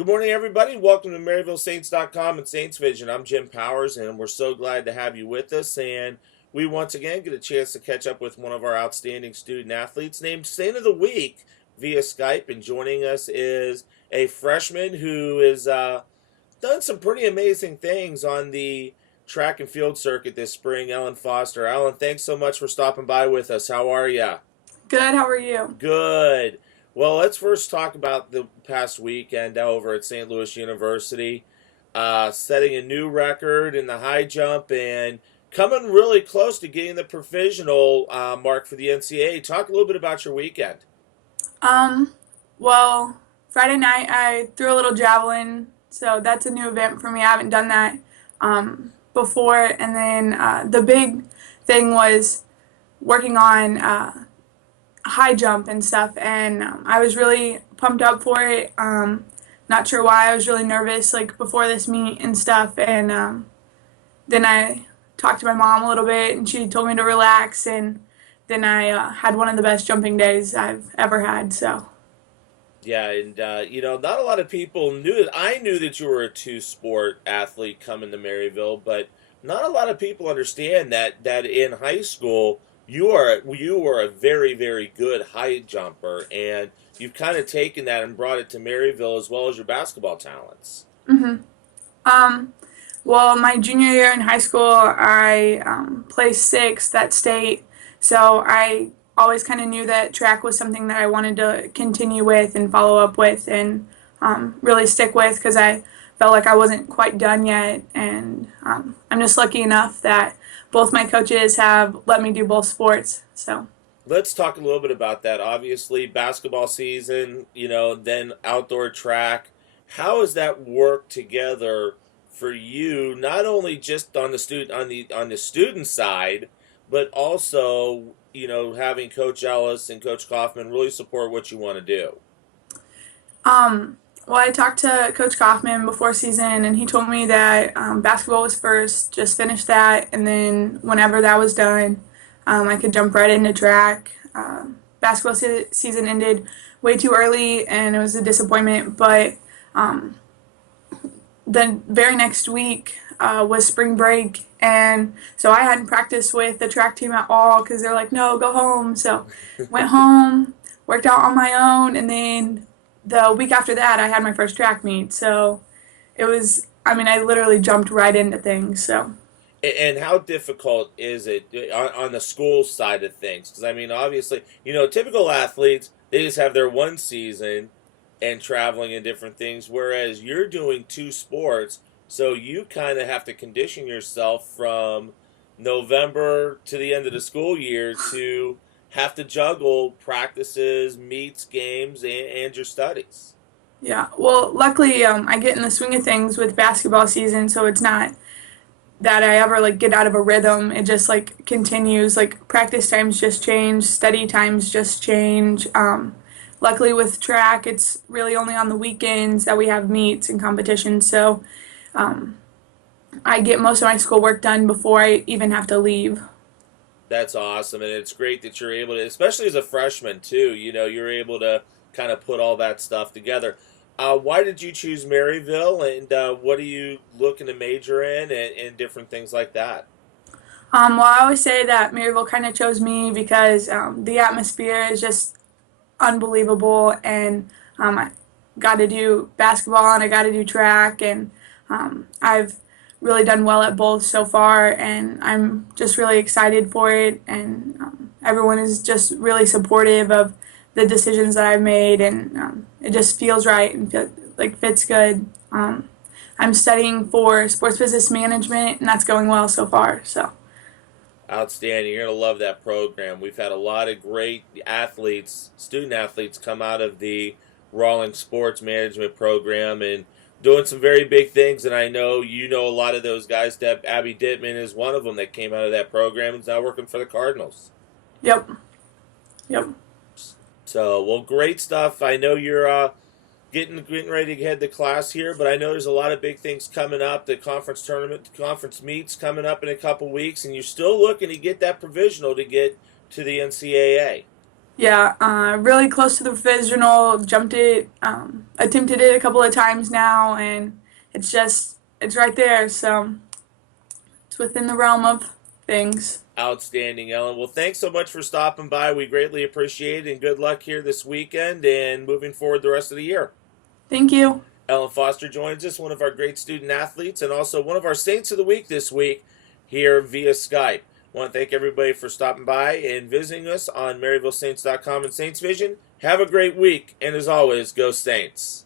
Good morning, everybody. Welcome to MaryvilleSaints.com and Saints Vision. I'm Jim Powers, and we're so glad to have you with us. And we once again get a chance to catch up with one of our outstanding student athletes named Saint of the Week via Skype. And joining us is a freshman who has done some pretty amazing things on the track and field circuit this spring, Ellen Foster. Ellen, thanks so much for stopping by with us. How are you? Good, how are you? Good. Well, let's first talk about the past weekend over at St. Louis University, setting a new record in the high jump and coming really close to getting the provisional mark for the NCAA. Talk a little bit about your weekend. Um, well, Friday night I threw a little javelin, so that's a new event for me. I haven't done that before. And then the big thing was working on high jump and stuff, and I was really pumped up for it. Not sure why. I was really nervous like before this meet and stuff, and then I talked to my mom a little bit, and she told me to relax, and then I had one of the best jumping days I've ever had. So Yeah, and not a lot of people knew that. I knew that you were a two-sport athlete coming to Maryville, but not a lot of people understand that in high school you were a very very good high jumper, and you've kind of taken that and brought it to Maryville as well as your basketball talents. hmm um, well, my junior year in high school, I placed sixth at state, so I always kind of knew that track was something that I wanted to continue with and follow up with and really stick with because I felt like I wasn't quite done yet. And I'm just lucky enough that both my coaches have let me do both sports. So. Let's talk a little bit about that. Obviously, basketball season, then outdoor track. How has that worked together for you? Not only just on the student side, but also having Coach Ellis and Coach Kaufman really support what you want to do. Um, well, I talked to Coach Kaufman before season, and he told me that basketball was first, just finish that, and then whenever that was done, I could jump right into track. Basketball season ended way too early, and it was a disappointment, but um, the very next week was spring break, and so I hadn't practiced with the track team at all because they're like, no, go home. So went home, worked out on my own, and then the week after that, I had my first track meet. So it was, I mean, I literally jumped right into things. So. And how difficult is it on the school side of things? Because I mean, obviously, typical athletes, they just have their one season and traveling and different things, whereas you're doing two sports, so you kind of have to condition yourself from November to the end of the school year to have to juggle practices, meets, games, and your studies. Yeah, well, luckily, I get in the swing of things with basketball season, so it's not that I ever like get out of a rhythm. It just like continues. Like practice times just change, study times just change. Luckily with track, it's really only on the weekends that we have meets and competitions. So um, I get most of my schoolwork done before I even have to leave. That's awesome, and it's great that you're able to, especially as a freshman too. You're able to kind of put all that stuff together. Why did you choose Maryville, and what are you looking to major in, and different things like that? Well, I always say that Maryville kind of chose me because the atmosphere is just unbelievable, and I got to do basketball and I got to do track, and I've really done well at both so far, and I'm just really excited for it, and everyone is just really supportive of the decisions that I've made, and it just feels right and like fits good. I'm studying for sports business management, and that's going well so far. So. Outstanding. You're going to love that program. We've had a lot of great athletes, student athletes, come out of the Rawlings Sports Management program and doing some very big things. And I know you know a lot of those guys. Abby Dittman is one of them that came out of that program and is now working for the Cardinals. Yep. Yep. So, well, great stuff. I know you're getting ready to head to class here, but I know there's a lot of big things coming up. The conference tournament, the conference meets coming up in a couple weeks, and you're still looking to get that provisional to get to the NCAA. Yeah, really close to the provisional. Jumped it, attempted it a couple of times now, and it's right there. So it's within the realm of things. Outstanding, Ellen. Well, thanks so much for stopping by. We greatly appreciate it, and good luck here this weekend and moving forward the rest of the year. Thank you. Ellen Foster joins us, one of our great student athletes, and also one of our Saints of the Week this week here via Skype. I want to thank everybody for stopping by and visiting us on MaryvilleSaints.com and Saints Vision. Have a great week, and as always, go Saints.